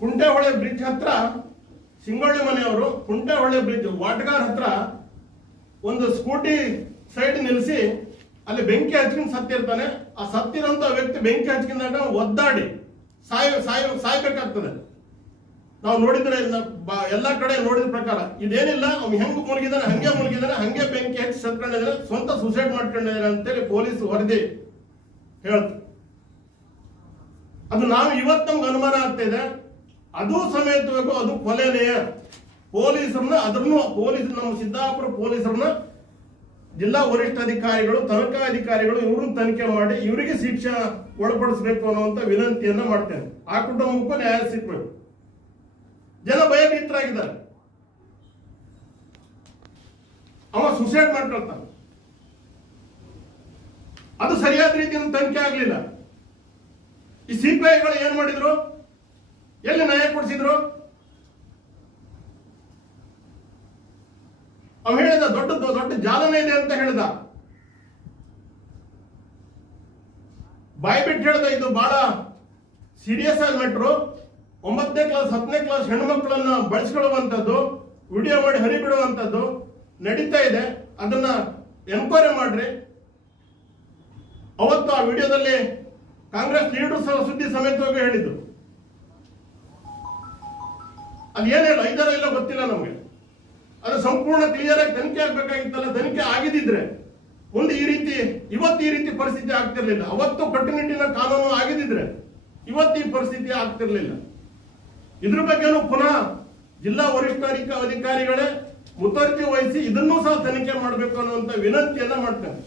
ಕುಂಟೆಹೊಳೆ bridge ಹತ್ರ ಸಿಂಗೊಳ್ಳಿ ಮನೆಯವರು ಕುಂಟೆಹೊಳೆ bridge ವಾಟಗಾರ್ ಹತ್ರ ಒಂದು ಸ್ಕೂಟಿ ಸೈಡ್ ನಿಲ್ಲಿಸಿ ಅಲ್ಲಿ ಬೆಂಕಿ ಹಚ್ಕೊಂಡು ಸತ್ತಿರ್ತಾನೆ. ಆ ಸತ್ತಿರೋಂಥ ವ್ಯಕ್ತಿ ಬೆಂಕಿ ಹಚ್ಕೊಂಡಾಗ ಒದ್ದಾಡಿ ಸಾಯ್ಬೇಕಾಗ್ತದೆ. ನಾವು ನೋಡಿದ್ರೆ ಎಲ್ಲಾ ಕಡೆ ನೋಡಿದ ಪ್ರಕಾರ ಇದೇನಿಲ್ಲ, ಅವ್ನು ಹೆಂಗ್ ಮುಳುಗಿದಾನೆ ಹಂಗೆ ಬೆಂಕಿ ಹಚ್ಚಿ ಸತ್ಕೊಂಡಿದ್ದಾನೆ, ಸ್ವಂತ ಸುಸೈಡ್ ಮಾಡ್ಕೊಂಡಿದ್ದಾನೆ ಅಂತೇಳಿ ಪೊಲೀಸ್ ವರದಿ ಹೇಳ್ತು. ಅದು ನಾವು ಇವತ್ತು ನಮ್ಗೆ ಅನುಮಾನ ಆಗ್ತಿದೆ, ಅದು ಸಮೇತವಾಗೂ ಅದು ಕೊಲೆನೇ. ಪೊಲೀಸರನ್ನ ನಮ್ಮ ಸಿದ್ದಾಪುರ ಪೊಲೀಸರನ್ನ ಜಿಲ್ಲಾ ವರಿಷ್ಠಾಧಿಕಾರಿಗಳು ತನಿಖಾ ಅಧಿಕಾರಿಗಳು ಇವ್ರನ್ನ ತನಿಖೆ ಮಾಡಿ ಇವರಿಗೆ ಶಿಕ್ಷೆ ಒಳಪಡಿಸಬೇಕು ಅನ್ನುವಂತ ವಿನಂತಿಯನ್ನ ಮಾಡ್ತೇನೆ. ಆ ಕುಟುಂಬಕ್ಕೂ ನ್ಯಾಯ ಸಿಗ್ಬೇಕು. ಜನ ಭಯಭೀತರಾಗಿದ್ದಾರೆ. ಅವ ಸುಸೈಡ್ ಮಾಡ್ಕೊಳ್ತಾನೆ. ಅದು ಸರಿಯಾದ ರೀತಿಯಿಂದ ತನಿಖೆ ಆಗಲಿಲ್ಲ. ಈ ಸಿಪಿಐಗಳು ಏನ್ ಮಾಡಿದ್ರು? ಎಲ್ಲಿ ನ್ಯಾಯ ಕೊಡಿಸಿದ್ರು? ಅವ ಹೇಳಿದ ದೊಡ್ಡ ಜಾಲನೆ ಇದೆ ಅಂತ ಹೇಳಿದ, ಬಾಯಿ ಬಿಟ್ಟು ಹೇಳಿದ. ಇದು ಬಹಳ ಸೀರಿಯಸ್ ಆಗಿ ಮ್ಯಾಟ್ರು. 9ನೇ ಕ್ಲಾಸ್ 10ನೇ ಕ್ಲಾಸ್ ಹೆಣ್ಮಕ್ಳನ್ನ ಬಳಸ್ಕೊಳ್ಳುವಂಥದ್ದು, ವಿಡಿಯೋ ಮಾಡಿ ಹರಿಬಿಡುವಂಥದ್ದು ನಡೀತಾ ಇದೆ. ಅದನ್ನ ಎನ್ಕ್ವೈರಿ ಮಾಡ್ರಿ. ಅವತ್ತು ಆ ವಿಡಿಯೋದಲ್ಲಿ ಕಾಂಗ್ರೆಸ್ ಲೀಡರ್ಸ್ ಸುದ್ದಿ ಸಮೇತವಾಗಿ ಹೇಳಿದ್ದು. ಅದು ಏನಿಲ್ಲ, 5 ಇಲ್ಲ ಗೊತ್ತಿಲ್ಲ ನಮಗೆ. ಅದು ಸಂಪೂರ್ಣ ಕ್ಲಿಯರ್ ಆಗಿ ತನಿಖೆ ಆಗ್ಬೇಕಾಗಿತ್ತಲ್ಲ. ತನಿಖೆ ಆಗಿದ್ದಿದ್ರೆ ಮುಂದೆ ಇವತ್ತು ಈ ರೀತಿ ಪರಿಸ್ಥಿತಿ ಆಗ್ತಿರ್ಲಿಲ್ಲ. ಅವತ್ತು ಕಟ್ಟುನಿಟ್ಟಿನ ಕಾನೂನು ಆಗಿದ್ದಿದ್ರೆ ಇವತ್ತು ಈ ಪರಿಸ್ಥಿತಿ ಆಗ್ತಿರ್ಲಿಲ್ಲ. ಇದ್ರ ಬಗ್ಗೆನೂ ಪುನಃ ಜಿಲ್ಲಾ ವರಿಷ್ಠಾಧಿಕಾರಿಗಳೇ ಮುತುವರ್ಜಿ ವಹಿಸಿ ಇದನ್ನೂ ಸಹ ತನಿಖೆ ಮಾಡಬೇಕು ಅನ್ನುವಂತ ವಿನಂತಿಯನ್ನ ಮಾಡ್ತೇನೆ.